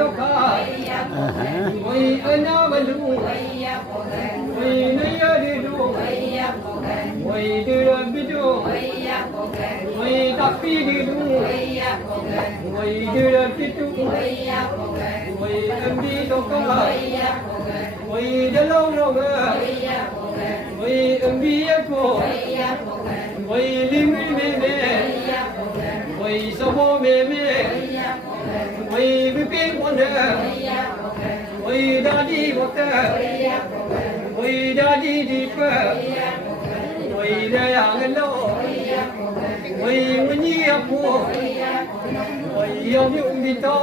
toka Wai ana balu Wai naya didu Wai dira bidu Wai tapi didu Wai dira bidu Wai ambi toka Wai dalau roga Wai ambi ako Wai limi meme Wai sabo meme Wai bibi wonder Wai daddy water Wai daddy deeper Wai dayang lo Wai munyi apu Wai yom yung dito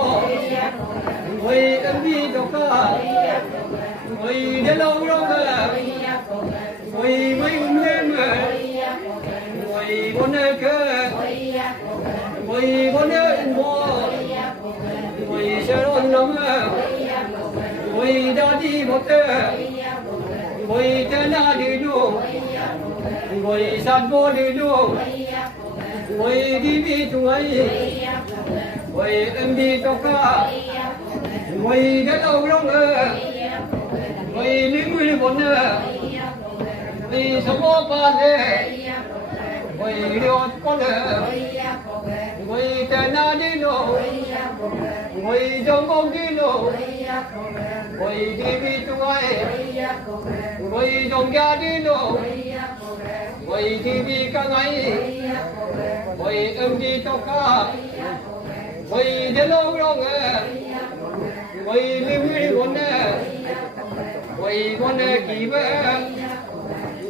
Wai ambi toka Wai dalau roga Wai mai umlema Wai boneka Wai boneka Wai sharon nama Wai daddy water Wai tana didu Wai sadbo didu Wai dibi tuai Wai ambi toka Wai dalau roga Wai limui bona Wai sabo pale Wai riot pole Wai tana didu Wai jongong didu Wai dibi tuai Wai jongga didu Wai dibi kangai Wai ambi toka Wai dalau roga Wai limui bona Wai bona kiba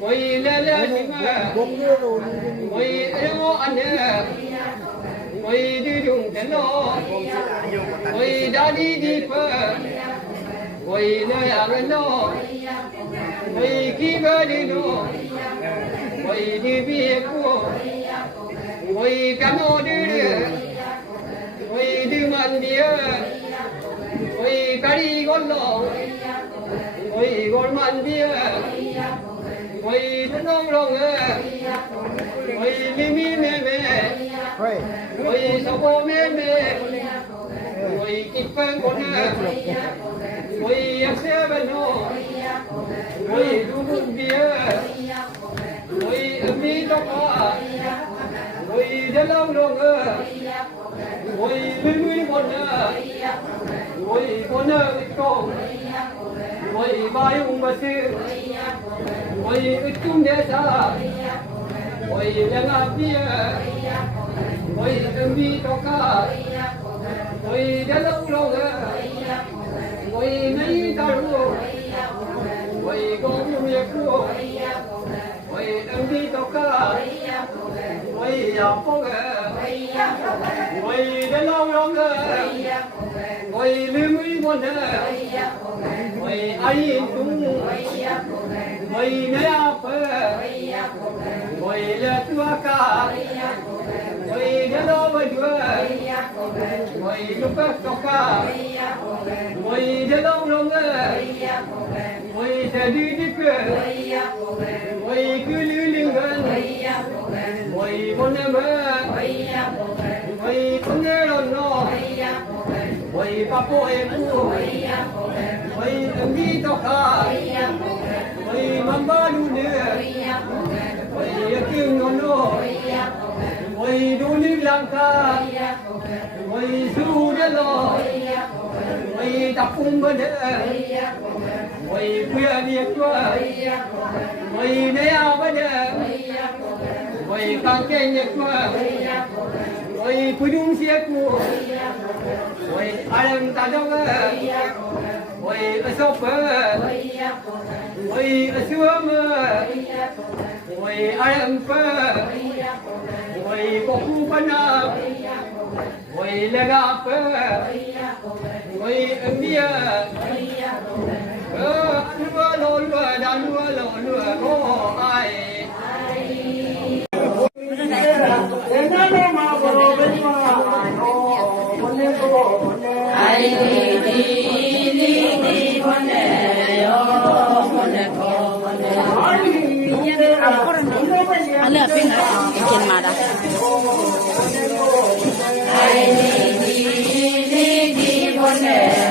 Wai lele kiba Wai eo ane Wai didung teno Wai dadi dipa Wai naya no Wai kiba didu Wai dibi ko Wai kano didu Wai diman dia Wai kari gollo Wai golman dia Wai tanong longa Wai limi meme Wai sabo meme Wai kipang kona Wai yakse bano Wai dubuk dia Wai ambi toka Wai dalau longa Wai limi kona Wai kona ikong Wai bayung basir Wai itum desa Wai jangan dia Wai ambi toka Wai dalau longa Wai nai taru Wai gong yaku Wai ambi toka Wai yapoga Wai dalau longa Wai limui bona Wai ayin tung Wai naya pa Wai la tuaka Wai dalau badua Wai lupa toka Wai dalau longa Wai tadi dika Wai kelilingan Wai bonema Wai pengerono Wai papo epu Wai ambi toka Wai mamba dunia Wai yakin ngono Wai duni langka Wai sudelo Wai tapung benda Wai puya niatwa Wai naya benda Wai kangkeng niatwa Wai kudung siaku Wai alam tadonga Wai asopa Wai asuama Wai alam pa Wai koku panap Wai lagapa Wai ambia Lua lo lua dan lua lo lua ko ai ai di di bone yo bone ko bone ala pinga ken mara ai di bone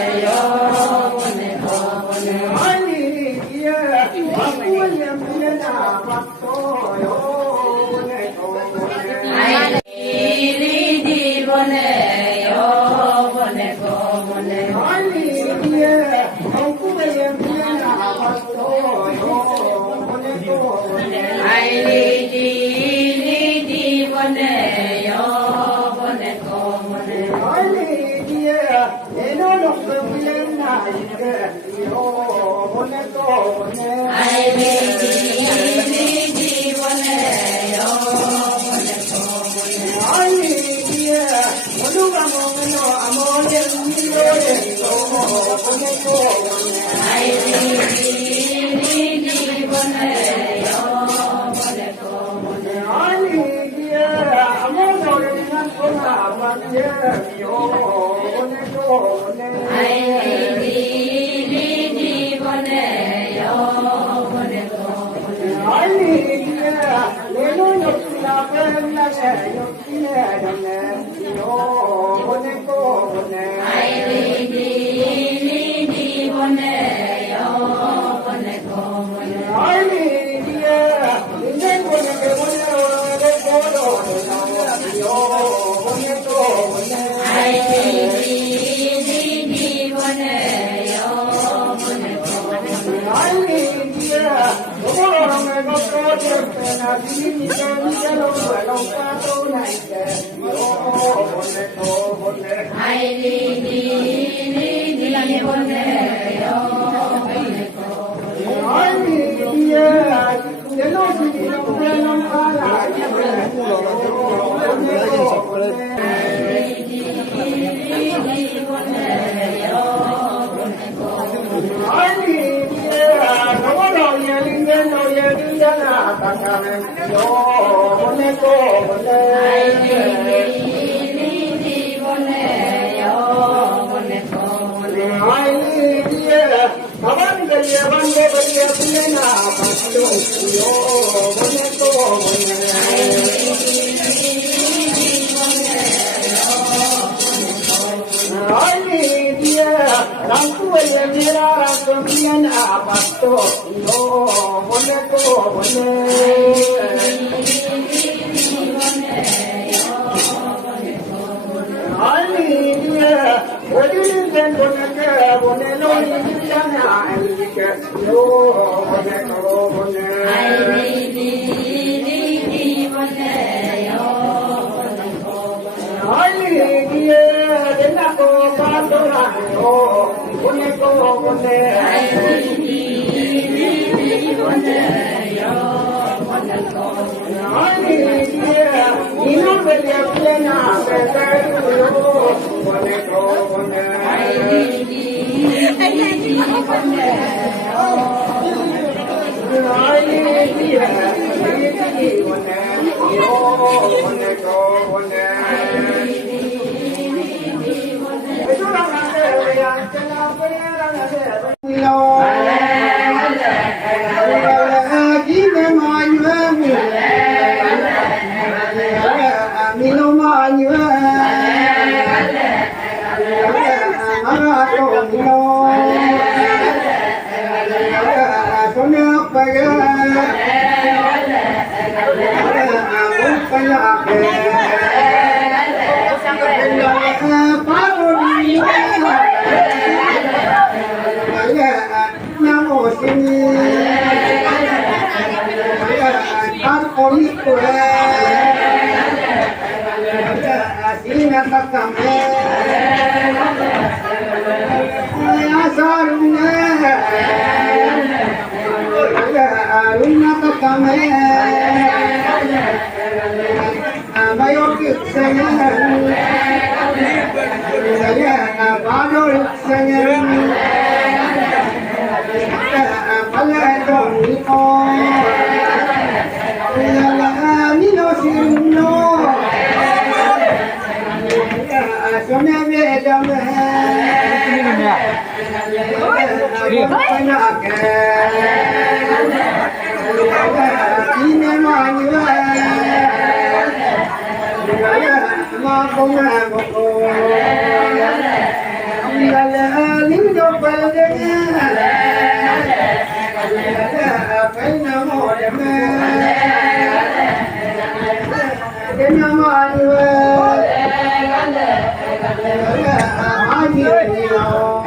đi lo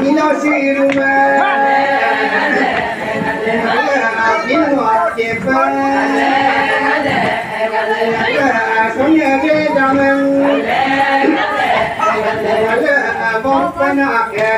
mi lo si ru ma mi lo che fa sonya ke damen bon pana ke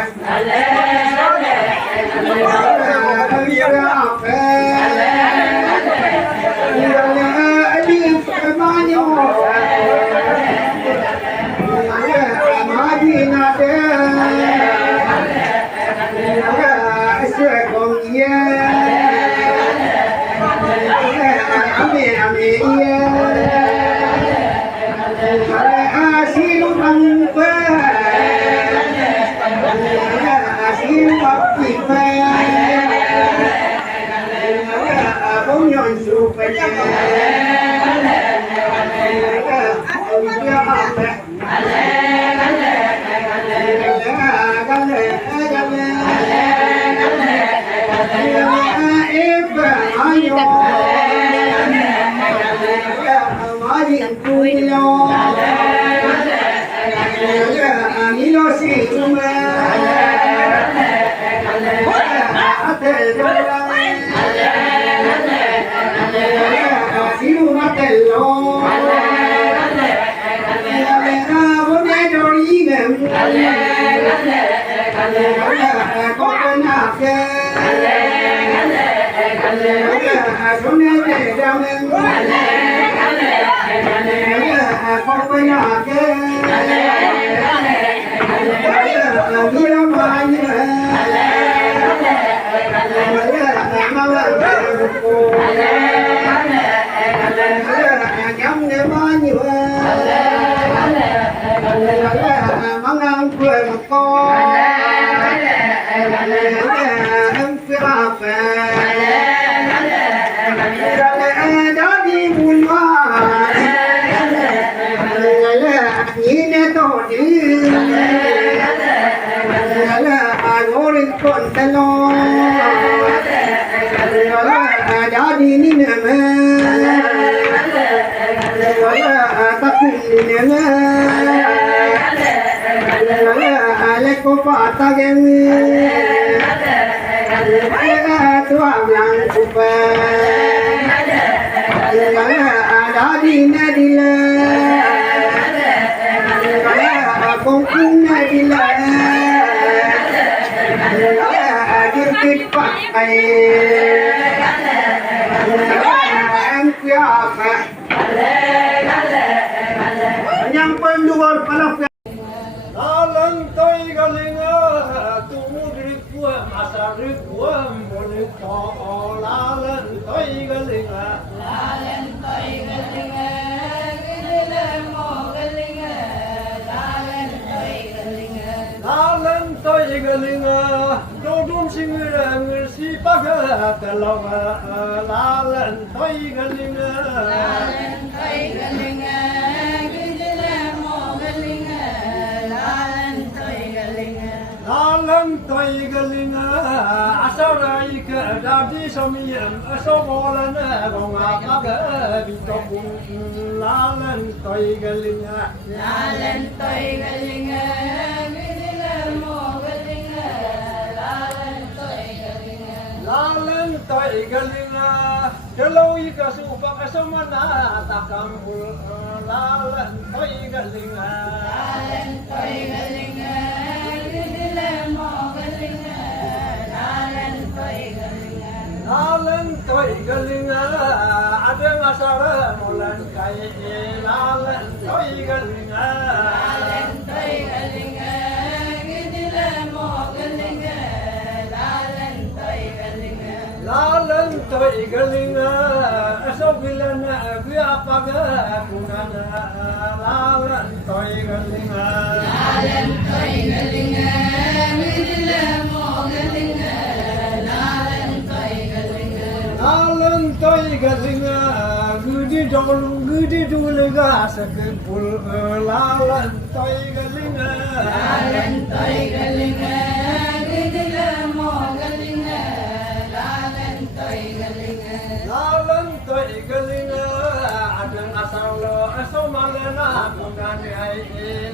malena kungan ai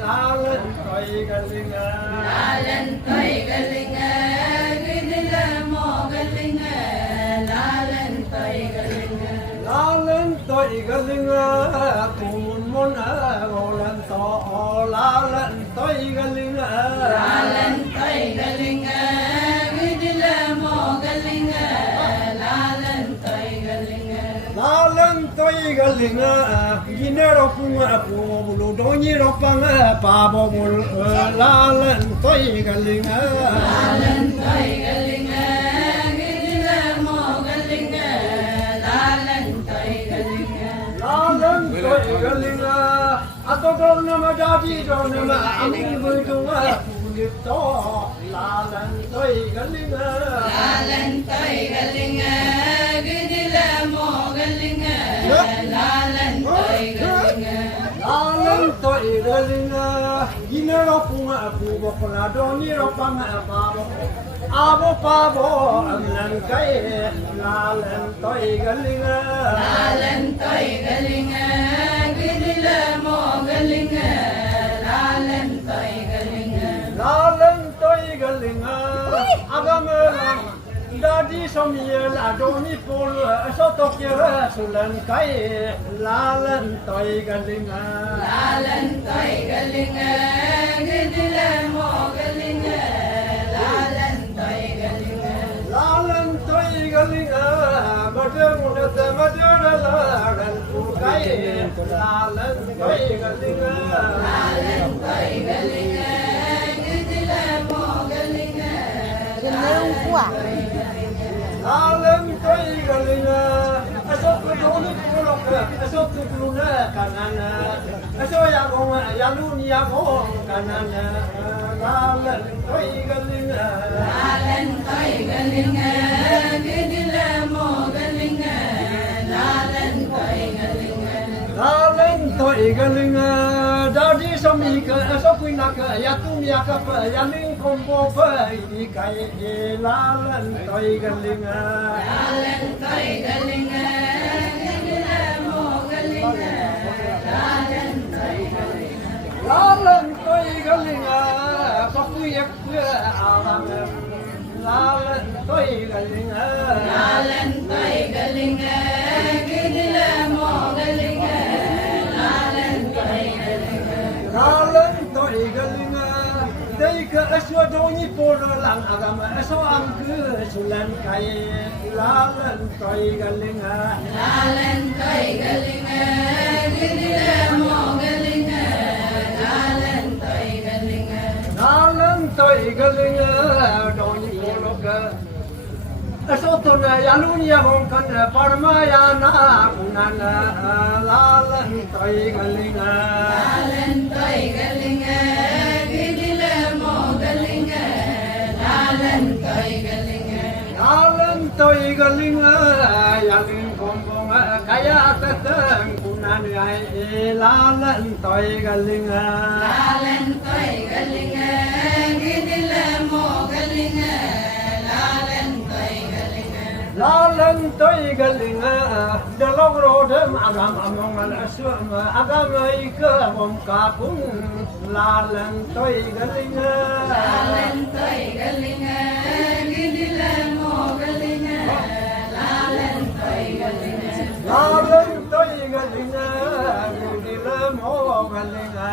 lalan toi galinga lalan toi galinga gidila mo galinga lalan toi galinga kun mon rolan to lalan toi galinga gidila mo galinga lalan toi galinga ginero punga bulu doni ropanga pabo bul lalan toi galinga gidila mo galinga lalan toi galinga atodol nama jadi don nama amin budunga pulito lalan toi galinga gidila mo galinga lalan toi galinga ginero punga pubo kola doni ropanga pabo abo pabo amnan kai lalan toi galinga gidila mo galinga lalan toi galinga agama dadi somyel adoni pol sotokira sulan kai lalan toi galinga gidila mo galinga lalan toi galinga madara lalan kai lalan toi galinga gidila mo galinga lalan toi galinga asok doni polok asok tuluna kanana asok yaluni yagong kanana lalan toi galinga gidila mo galinga lalan toi galinga dadi somika asok pinaka yatum yakapa yaling kombo pa ikai lalan toi galinga gidila mo galinga lalan toi galinga pakuyak alam lalan toi galinga gidila mo galinga lalan toi galinga dai ka aswa doni polo lang agama aso angku sulan kai lalan toi galinga gidila mo galinga lalan toi galinga doni polo ka aso tona yalunya bongkan parmayana kunana lalan toi galinga gidila mo galinga lalan toi galinga yaling kombong kaya tatang kunan ai lalan toi galinga gidila mo galinga lalan toi galinga dalong rodem agam among alasum agam ika bom kapung lalan toi galinga gidila mo galinga lalan toi galinga gudila mo galinga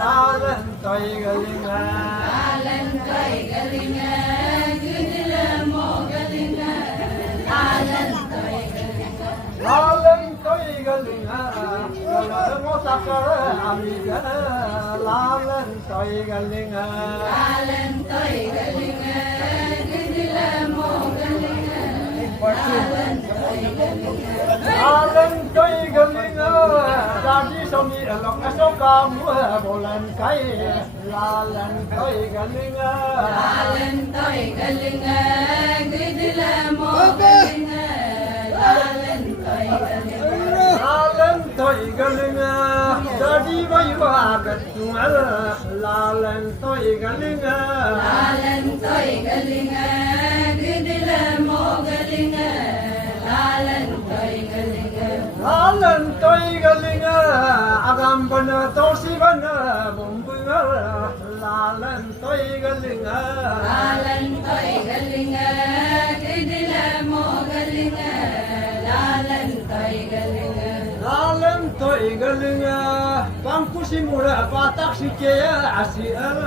lalan toi galinga gidila mo galinga lalan toi galinga mo sakara amiga lalan toi galinga gidila mo galinga lalan toi galinga dadi somi alok asoka mua bolan kai lalan toi galinga gidila mo galinga lalan toi galinga dadi bayu agat tumal lalan toi galinga gidila mo galinga lalan toi galinga agambana tosibana bumbunga lalan toy galinga lalan toy galinga gidila mo galinga lalan toy galinga lalan toy galinga pangkusimura patak sikya asiar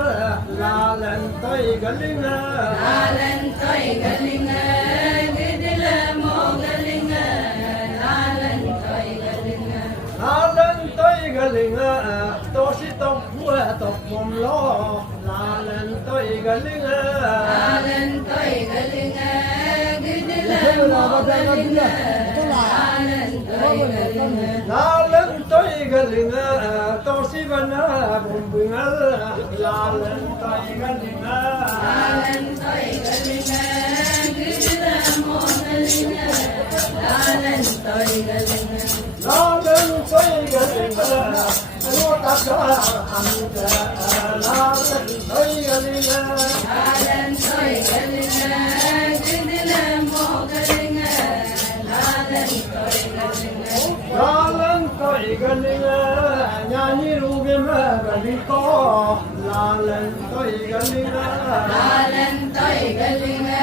lalan toy galinga lalan toy galinga gidila mo galinga lalan toy galinga lalan toy galinga tosi tok bua tok mom lo lalan toy galinga lalan toy galinga gidila mo galinga lalan toy galinga lalan toy galinga tosi bana bumbunga lalan toy galinga lalan toy galinga gidila mo galinga lalan toy galinga lalan toy galinga ano taka anta lalan toy galinga lalan toy galinga gidila mo galinga lalan toy galinga lalan toy galinga nyanyi rubema galiko lalan toy galinga lalan toy galinga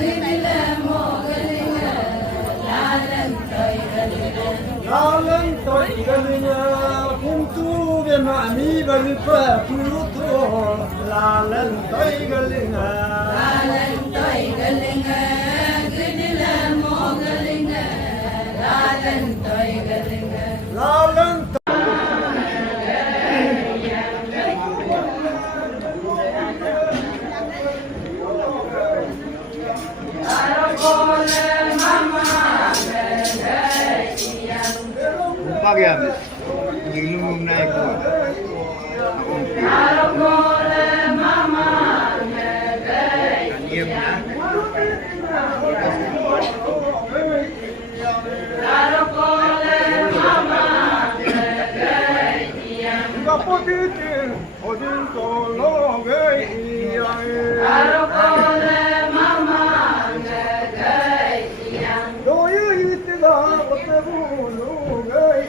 gidila mo galinga lalan toy galinga lalan toy galinga kuntu bema mi balipa kuruto lalan toy galinga lalan toy galinga gidila mo galinga lalan toy galinga lalan Pagi habis. Ilmu naik pun. Diam nak. kapotitin odin kolo gei doyu itila otebulu gei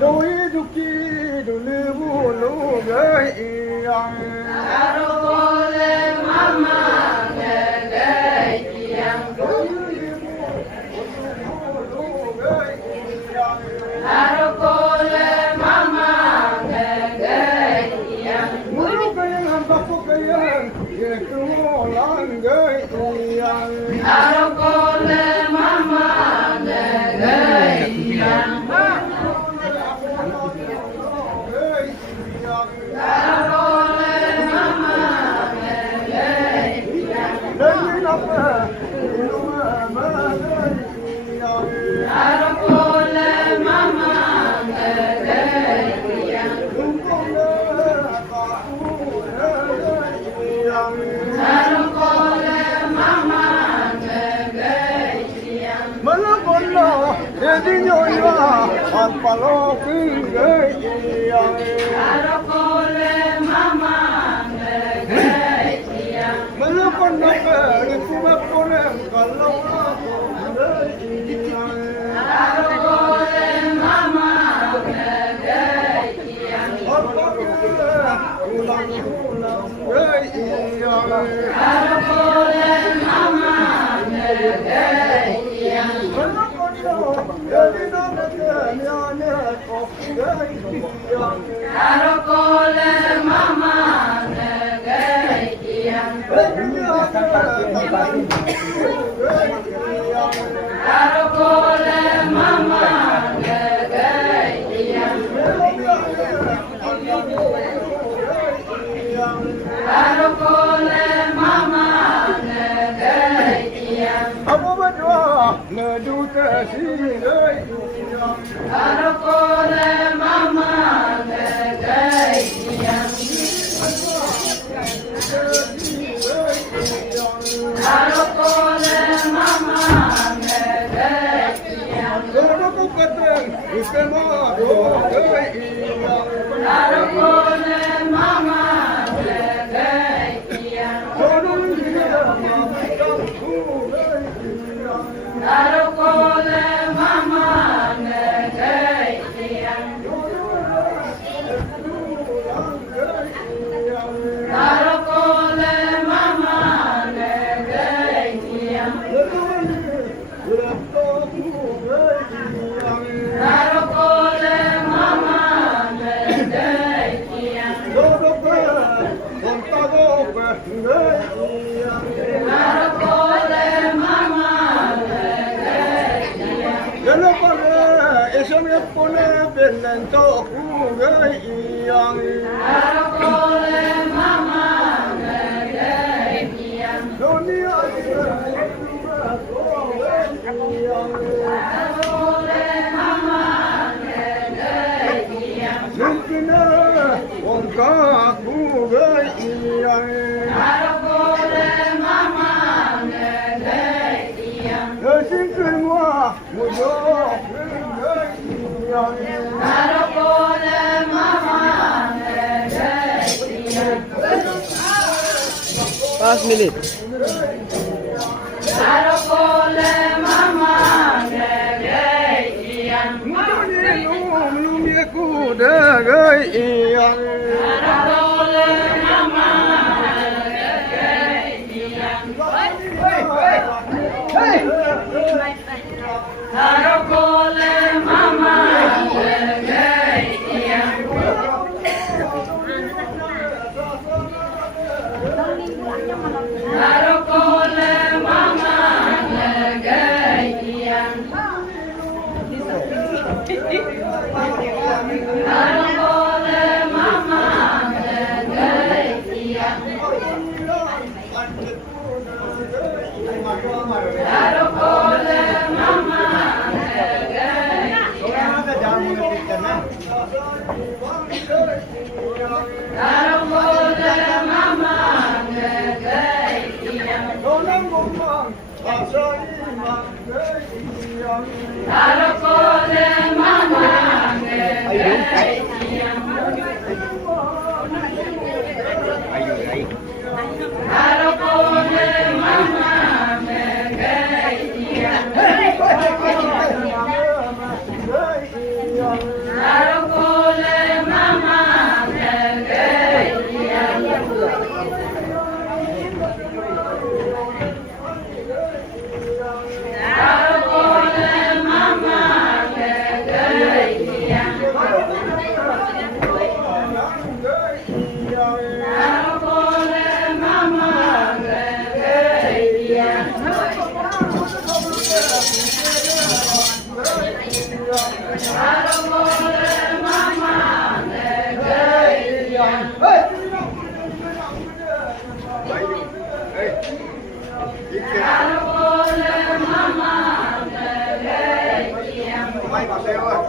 doyu duki dulebulu gei Palo Claro pone bellento kugai yang Arokole mama ngai yang dunia Arokole mama ngai yang Lukina wongka kugai yang Arokole mama ngai yang Singkirwa mudo kugai yang Arokole mama ngai yang Last minute. Arokole mama ngai yang Lumia kudagai yang Arokole mama ngai yang Arokole mama ngai yang Arokole mama ngai yang Arokole mama ngai yang Arokole mama ngai Orang ada jamu ngetik na. Arokole mama ngai yang Donang gomang asai yang Arokole mama Ayun, ngai yang ayun, ayun. Arokole mama ngai yang Arokole mama ngai yang Arokole mama ngai yang Arokole mama ngai yang Arokole mama ngai yang Ayun. Eh. Ikan. Arokole mama ngai yang May pasewa.